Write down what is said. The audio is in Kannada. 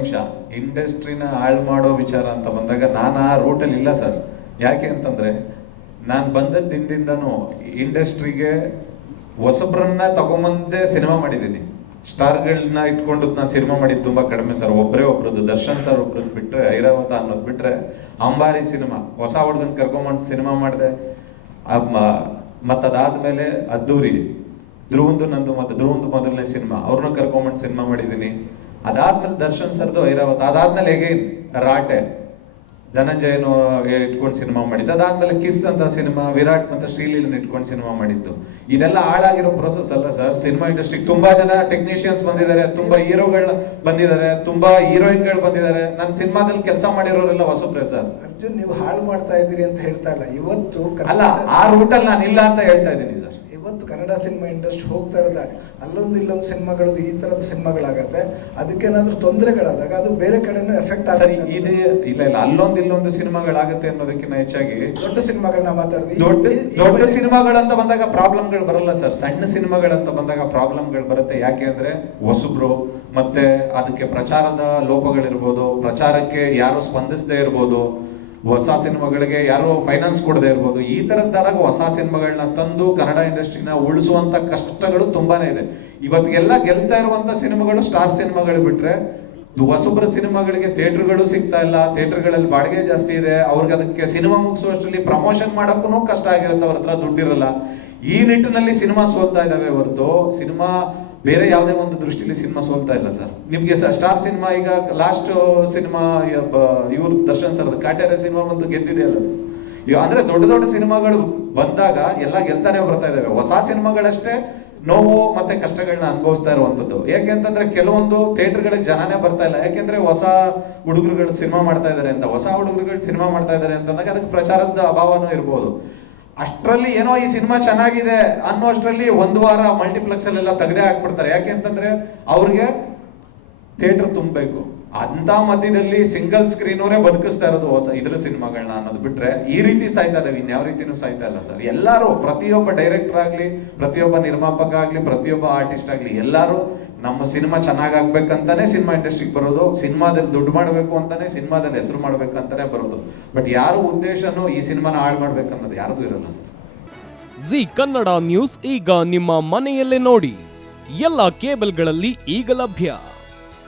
ನಿಮಿಷ. ಇಂಡಸ್ಟ್ರಿನ ಹಾಳು ಮಾಡೋ ವಿಚಾರ ಅಂತ ಬಂದಾಗ ನಾನು ಆ ರೂಟಲ್ಲಿ ಇಲ್ಲ ಸರ್. ಯಾಕೆ ಅಂತಂದ್ರೆ, ನಾನು ಬಂದ ದಿನದಿಂದನೂ ಇಂಡಸ್ಟ್ರಿಗೆ ಹೊಸಬ್ರನ್ನ ತಗೊಂಬಂದೇ ಸಿನಿಮಾ ಮಾಡಿದ್ದೀನಿ. ಸ್ಟಾರ್ಗಳನ್ನ ಇಟ್ಕೊಂಡು ನಾನು ಸಿನಿಮಾ ಮಾಡಿದ್ದು ತುಂಬಾ ಕಡಿಮೆ ಸರ್. ಒಬ್ಬರೇ ಒಬ್ರದ್ದು, ದರ್ಶನ್ ಸರ್ ಒಬ್ರದ್ದು ಬಿಟ್ಟರೆ ಐರಾವತ ಅನ್ನೋದು ಬಿಟ್ರೆ, ಅಂಬಾರಿ ಸಿನಿಮಾ ಹೊಸ ಹುಡುಗನ್ ಕರ್ಕೊಂಬಂದು ಸಿನಿಮಾ ಮಾಡಿದೆ. ಮತ್ತು ಅದಾದ್ಮೇಲೆ ಅದ್ದೂರಿ, ಧ್ರುವಂದು ನಂದು ಮತ್ತು ಧ್ರುವಂದು ಮೊದಲನೇ ಸಿನಿಮಾ ಅವ್ರನ್ನ ಕರ್ಕೊಂಬಂದು ಸಿನಿಮಾ ಮಾಡಿದ್ದೀನಿ. ಅದಾದ್ಮೇಲೆ ದರ್ಶನ್ ಸರ್ದು ಐರಾವತ್ ಅದಾದ್ಮೇಲೆ ಹೇಗೆ? ರಾಟೆ. ಧನಂಜಯನು ಇಟ್ಕೊಂಡು ಸಿನಿಮಾ ಮಾಡಿದ್ದು. ಅದಾದ್ಮೇಲೆ ಕಿಸ್ ಅಂತ ಸಿನಿಮಾ ವಿರಾಟ್ ಮತ್ತೆ ಶ್ರೀಲೀಲನ್ ಇಟ್ಕೊಂಡು ಸಿನಿಮಾ ಮಾಡಿದ್ದು. ಇದೆಲ್ಲ ಹಾಳಾಗಿರೋ ಪ್ರೊಸೆಸ್ ಅಲ್ಲ ಸರ್ ಸಿನಿಮಾ ಇಂಡಸ್ಟ್ರಿಗೆ ತುಂಬಾ ಜನ ಟೆಕ್ನಿಷಿಯನ್ಸ್ ಬಂದಿದ್ದಾರೆ ತುಂಬಾ ಹೀರೋಗಳು ಬಂದಿದ್ದಾರೆ ತುಂಬಾ ಹೀರೋಯಿನ್ಗಳು ಬಂದಿದ್ದಾರೆ. ನನ್ನ ಸಿನಿಮಾದಲ್ಲಿ ಕೆಲಸ ಮಾಡಿರೋರೆಲ್ಲ ಹೊಸಬ್ರೆ ಸರ್ ಅರ್ಜುನ್ ನೀವು ಹಾಳು ಮಾಡ್ತಾ ಇದ್ದೀರಿ ಅಂತ ಹೇಳ್ತಾ ಇಲ್ಲ. ಇವತ್ತು ಅಲ್ಲ ಆ ರೂಟಲ್ಲಿ ನಾನು ಇಲ್ಲ ಅಂತ ಹೇಳ್ತಾ ಇದ್ದೀನಿ ಸರ್ ಇವತ್ತು ಕನ್ನಡ ಸಿನಿಮಾ ಇಂಡಸ್ಟ್ರಿ ಹೋಗ್ತಾ ಇರೋದ ಅಲ್ಲೊಂದು ಇಲ್ಲೊಂದು ಸಿನಿಮಾಗಳು ಈ ತರದ ಸಿನಿಮಾಗಳಾಗತ್ತೆ. ಅದಕ್ಕೇನಾದ್ರೂ ತೊಂದರೆಗಳಾದಾಗ ಅದು ಬೇರೆ ಕಡೆನೂ ಎಫೆಕ್ಟ್ ಆಗುತ್ತೆ ಇಲ್ಲ ಇಲ್ಲ. ಅಲ್ಲೊಂದು ಇಲ್ಲೊಂದು ಸಿನಿಮಾಗಳಾಗುತ್ತೆ ಅನ್ನೋದಕ್ಕಿಂತ ಹೆಚ್ಚಾಗಿ ದೊಡ್ಡ ಸಿನಿಮಾಗಳನ್ನ ಮಾತಾಡಿದ್ವಿ ದೊಡ್ಡ ದೊಡ್ಡ ಸಿನಿಮಾಗಳಂತ ಬಂದಾಗ ಪ್ರಾಬ್ಲಮ್ಗಳು ಬರಲ್ಲ ಸರ್. ಸಣ್ಣ ಸಿನಿಮಾಗಳಂತ ಬಂದಾಗ ಪ್ರಾಬ್ಲಮ್ಗಳು ಬರುತ್ತೆ. ಯಾಕೆ ಅಂದ್ರೆ ಹೊಸಬ್ರು ಮತ್ತೆ ಅದಕ್ಕೆ ಪ್ರಚಾರದ ಲೋಪಗಳಿರ್ಬೋದು ಪ್ರಚಾರಕ್ಕೆ ಯಾರು ಸ್ಪಂದಿಸದೇ ಇರ್ಬೋದು ಹೊಸ ಸಿನಿಮಾಗಳಿಗೆ ಯಾರು ಫೈನಾನ್ಸ್ ಕೊಡದೇ ಇರ್ಬೋದು. ಈ ತರದ್ದಾದಾಗ ಹೊಸ ಸಿನಿಮಾಗಳನ್ನ ತಂದು ಕನ್ನಡ ಇಂಡಸ್ಟ್ರಿನ ಉಳಿಸುವಂತ ಕಷ್ಟಗಳು ತುಂಬಾನೇ ಇದೆ. ಇವತ್ತಿಗೆಲ್ಲ ಗೆಲ್ತಾ ಇರುವಂತ ಸಿನಿಮಾಗಳು ಸ್ಟಾರ್ ಸಿನಿಮಾಗಳು ಬಿಟ್ರೆ ಹೊಸಬ್ರ ಸಿನಿಮಾಗಳಿಗೆ ಥಿಯೇಟರ್ಗಳು ಸಿಗ್ತಾ ಇಲ್ಲ, ಥಿಯೇಟರ್ಗಳಲ್ಲಿ ಬಾಡಿಗೆ ಜಾಸ್ತಿ ಇದೆ, ಅವ್ರಿಗೆ ಅದಕ್ಕೆ ಸಿನಿಮಾ ಮುಗಿಸುವಷ್ಟರಲ್ಲಿ ಪ್ರಮೋಷನ್ ಮಾಡೋಕ್ಕೂ ಕಷ್ಟ ಆಗಿರುತ್ತೆ, ಅವ್ರ ಹತ್ರ ದುಡ್ಡಿರಲ್ಲ. ಈ ನಿಟ್ಟಿನಲ್ಲಿ ಸಿನಿಮಾ ಸೋಲ್ತಾ ಇದ್ದಾವೆ ಹೊರತು, ಸಿನಿಮಾ ಬೇರೆ ಯಾವುದೇ ಒಂದು ದೃಷ್ಟಿಲಿ ಸಿನಿಮಾ ಸೋಲ್ತಾ ಇಲ್ಲ ಸರ್. ನಿಮಗೆ ಸ್ಟಾರ್ ಸಿನಿಮಾ ಈಗ ಲಾಸ್ಟ್ ಸಿನಿಮಾ ಇವ್ರ ದರ್ಶನ್ ಸರ್ ಕಾಟೇರ ಸಿನಿಮಾ ಬಂದು ಗೆದ್ದಿದೆಯಲ್ಲ ಸರ್. ಅಂದ್ರೆ ದೊಡ್ಡ ದೊಡ್ಡ ಸಿನಿಮಾಗಳು ಬಂದಾಗ ಎಲ್ಲ ಗೆಲ್ತಾನೆ ಬರ್ತಾ ಇದ್ದಾವೆ ಹೊಸ ಸಿನಿಮಾಗಳಷ್ಟೇ ನೋವು ಮತ್ತೆ ಕಷ್ಟಗಳನ್ನ ಅನುಭವಿಸ್ತಾ ಇರುವಂತದ್ದು. ಯಾಕೆ ಅಂತಂದ್ರೆ ಕೆಲವೊಂದು ಥಿಯೇಟರ್ಗಳಿಗೆ ಜನನೇ ಬರ್ತಾ ಇಲ್ಲ. ಯಾಕೆಂದ್ರೆ ಹೊಸ ಹುಡುಗರುಗಳು ಸಿನಿಮಾ ಮಾಡ್ತಾ ಇದ್ದಾರೆ ಅಂತ. ಹೊಸ ಹುಡುಗರುಗಳು ಸಿನಿಮಾ ಮಾಡ್ತಾ ಇದ್ದಾರೆ ಅಂತಂದಾಗ ಅದಕ್ಕೆ ಪ್ರಚಾರದ ಅಭಾವನೂ ಇರ್ಬೋದು. ಅಷ್ಟರಲ್ಲಿ ಏನೋ ಈ ಸಿನಿಮಾ ಚೆನ್ನಾಗಿದೆ ಅನ್ನೋ ಅಷ್ಟರಲ್ಲಿ ಒಂದು ವಾರ ಮಲ್ಟಿಪ್ಲೆಕ್ಸ್ ಅಲ್ಲೆಲ್ಲ ತೆಗೆದೇ ಹಾಕ್ಬಿಡ್ತಾರೆ. ಯಾಕೆ ಅಂತಂದ್ರೆ ಅವ್ರಿಗೆ ಥಿಯೇಟರ್ ತುಂಬಬೇಕು. ಅಂತ ಮಧ್ಯದಲ್ಲಿ ಸಿಂಗಲ್ ಸ್ಕ್ರೀನ್ ಅವರೇ ಬದುಕಿಸ್ತಾ ಇರೋದು ಹೊಸ ಇದ್ರ ಸಿನಿಮಾಗಳನ್ನ ಅನ್ನೋದು ಬಿಟ್ರೆ ಈ ರೀತಿ ಸಾಯ್ತಾ ಇದಾವೆ ಇನ್ಯಾವ ರೀತಿನೂ ಸಾಯ್ತಾ ಇಲ್ಲ ಸರ್. ಎಲ್ಲರೂ ಪ್ರತಿಯೊಬ್ಬ ಡೈರೆಕ್ಟರ್ ಆಗ್ಲಿ, ಪ್ರತಿಯೊಬ್ಬ ನಿರ್ಮಾಪಕ ಆಗ್ಲಿ, ಪ್ರತಿಯೊಬ್ಬ ಆರ್ಟಿಸ್ಟ್ ಆಗ್ಲಿ, ಎಲ್ಲರೂ ನಮ್ಮ ಸಿನಿಮಾ ಚೆನ್ನಾಗಾಗ್ಬೇಕಂತಾನೆ ಸಿನಿಮಾ ಇಂಡಸ್ಟ್ರಿಗೆ ಬರೋದು, ಸಿನಿಮಾದಲ್ಲಿ ದುಡ್ಡು ಮಾಡಬೇಕು ಅಂತಾನೆ ಸಿನಿಮಾದಲ್ಲಿ ಹೆಸರು ಮಾಡ್ಬೇಕಂತಾನೆ ಬರೋದು. ಬಟ್ ಯಾರು ಉದ್ದೇಶನೂ ಈ ಸಿನಿಮಾನ ಹಾಳು ಮಾಡ್ಬೇಕನ್ನೋದು ಯಾರ್ದು ಇರಲ್ಲ ಸರ್. ಜಿ ಕನ್ನಡ ನ್ಯೂಸ್ ಈಗ ನಿಮ್ಮ ಮನೆಯಲ್ಲೇ ನೋಡಿ. ಎಲ್ಲ ಕೇಬಲ್ಗಳಲ್ಲಿ ಈಗ ಲಭ್ಯ.